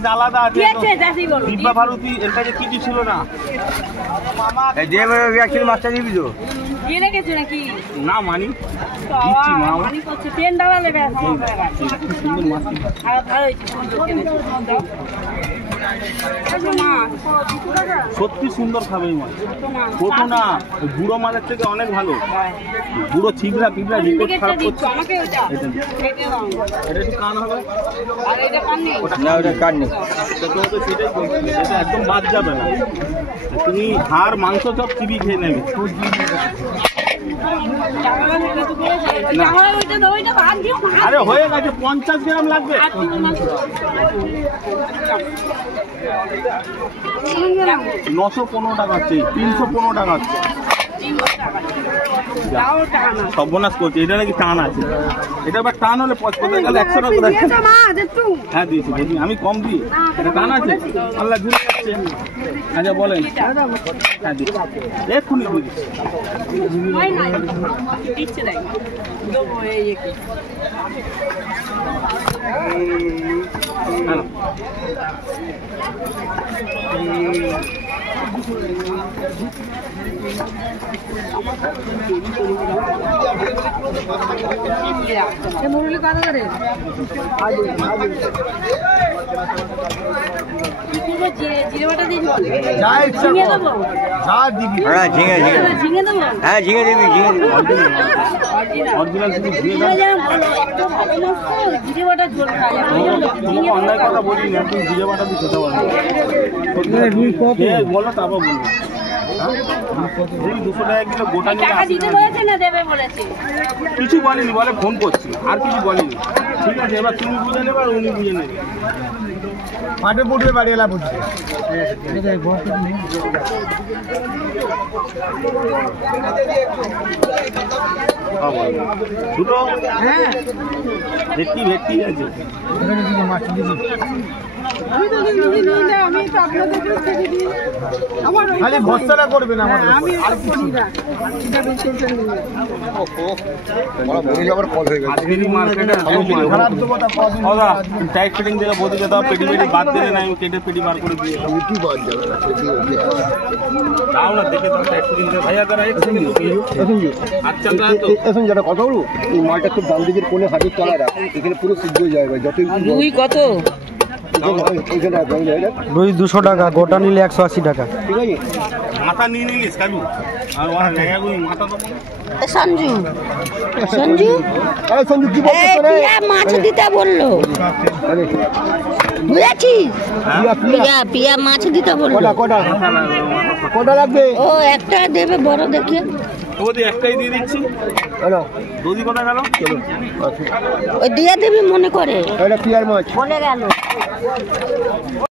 Size আলাদা আছে। দিব্যা ভারতী এর কাছে কি ছিল না? মাছটা দিবি তো? না মানি দিচ্ছি মা। সত্যি সুন্দর খাবে এই মাছ। ছোট না, বুড়ো মাছের থেকে অনেক ভালো। বুড়ো ছিবড়া পিঁপড়া রিপোর্ট খারাপ করছে। এটা একটু কান হবে না, ওটা কান নেই। এটা একদম বাদ যাবে না। তুমি হাড় মাংস সব চিবি খেয়ে নেবে। আরে হয়ে গেছে, 50 গ্রাম লাগবে। 915 টাকা আছে, 315 টাকা আছে। সর্বনাশ করছে। এটা নাকি টান আছে। এটা আবার টান হলে 100 টাকা। হ্যাঁ দিয়েছি, আমি কম দিই। এটা টান আছে, আল্লাহ ঘুরে যাচ্ছে। আচ্ছা বলেন। হ্যাঁ দিচ্ছি, এক্ষুনি মুরলি কত করে? জিরে বাটা দিয়ে ঝিঙে দেবো? হ্যাঁ ঝিঙে দেবো। হ্যাঁ ঝিঙে দিবি, ঝিঙে জিরে বাটা ঝোল খাওয়া অন্যায় কথা বলি না, তুমি জিরে বাটা দিয়ে খেতে পারবে। বলো তারপর বলবো। 200 টাকা কিলো গোটা নিয়ে কিছু বলেনি, বলে ফোন করছি, আর কিছু বলেনি। ঠিক আছে, এবার তুমি বুঝে নেবে আর উনি বুঝে নেবে। মাঠে পড়বে বাড়ি এলা বুঝছে। দুটো হ্যাঁ ভেটকি ভেটকি আছে। খালি ভর্তাটা করবে না, টাইট ফিটিং দিলে বলতে যেতে হবে। পেটি পেটি বাদ দিলে না, আমি কেটে পেটি বার করে দিয়ে দাও না, দেখে দাও টাইট ফিটিং দিয়ে। ভাইয়া করা আচ্ছা এখন যেটা কথা বলবো, এই মালটা খুব দাম দিকের কোনে হাতের তলায় রাখ, এখানে পুরো সিদ্ধ হয়ে যাবে। যতই রুই কত? রুই 200 টাকা, গোটা নিলে 180 টাকা। ঠিক আছে, মাথা নিয়ে নিস কালু। আর মাথা সঞ্জু সঞ্জু সঞ্জু কি বলছো? মাছ দিতে বললো, বুঝেছিস? পিয়া মাছ দিতে বললো। কটা লাগবে? ও একটা দেবে বড় দেখে। ওদের একটাই দিয়ে দিচ্ছি। দুদি কোথায় গেল? ওই দিয়ে দেবি মনে করে। পিয়ার মাছ বলে গেল।